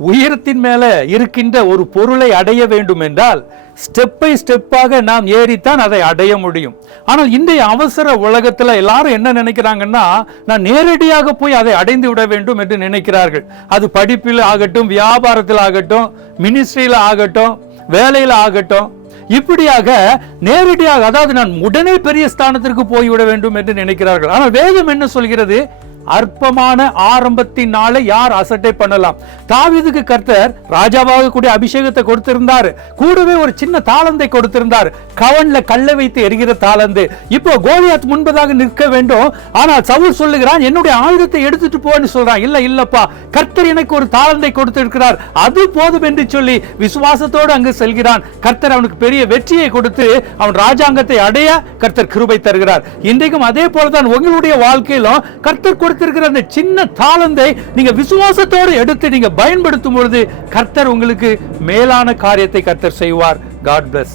உயரத்தின் மேல இருக்கின்ற ஒரு பொருளை அடைய வேண்டும் என்றால் ஸ்டெப் பை ஸ்டெப்பாக நாம் ஏறித்தான் அதை அடைய முடியும். ஆனால் இன்றைய அவசர உலகத்துல எல்லாரும் என்ன நினைக்கிறாங்கன்னா, நான் நேரடியாக போய் அதை அடைந்து விட வேண்டும் என்று நினைக்கிறார்கள். அது படிப்பில் ஆகட்டும், வியாபாரத்தில் ஆகட்டும், மினிஸ்ட்ரியில ஆகட்டும், வேலையில ஆகட்டும், இப்படியாக நேரடியாக, அதாவது நான் உடனே பெரிய ஸ்தானத்திற்கு போய்விட வேண்டும் என்று நினைக்கிறார்கள். ஆனால் வேதம் என்ன சொல்கிறது? அற்பமான ஆரம்பத்தின் நாளை யார் அசட்டை பண்ணலாம்? தாவீதுக்கு கர்த்தர் ராஜாவாக கூடிய அபிஷேகத்தை கொடுத்திருந்தார், கூடவே ஒரு சின்ன தாளந்தை கொடுத்திருந்தார், கவன்ல கல்லை வைத்து எரிகிற தாளந்து. இப்போ கோலியாத் முன்பதாக நிற்க வேண்டும். ஆனால் சவுல் சொல்லுகிறான், என்னுடைய ஆயுதத்தை எடுத்துட்டு போன்னு சொல்றான். இல்லப்பா, கர்த்தர் எனக்கு ஒரு தாளந்தை கொடுத்திருக்கிறார், அது போதும் என்று சொல்லி விசுவாசத்தோடு அங்கு செல்கிறான். கர்த்தர் அவனுக்கு பெரிய வெற்றியை கொடுத்து அவன் ராஜாங்கத்தை அடைய கர்த்தர் கிருபை தருகிறார். இன்றைக்கும் அதே போலதான் உங்களுடைய வாழ்க்கையிலும் கர்த்தர் கொடுத்திருக்கிற அந்த சின்ன தாளந்தை நீங்க விசுவாசத்தோடு எடுத்து நீங்க பயன்படுத்தும் பொழுது கர்த்தர் உங்களுக்கு மேலான காரியத்தை கர்த்தர் செய்வார். God bless.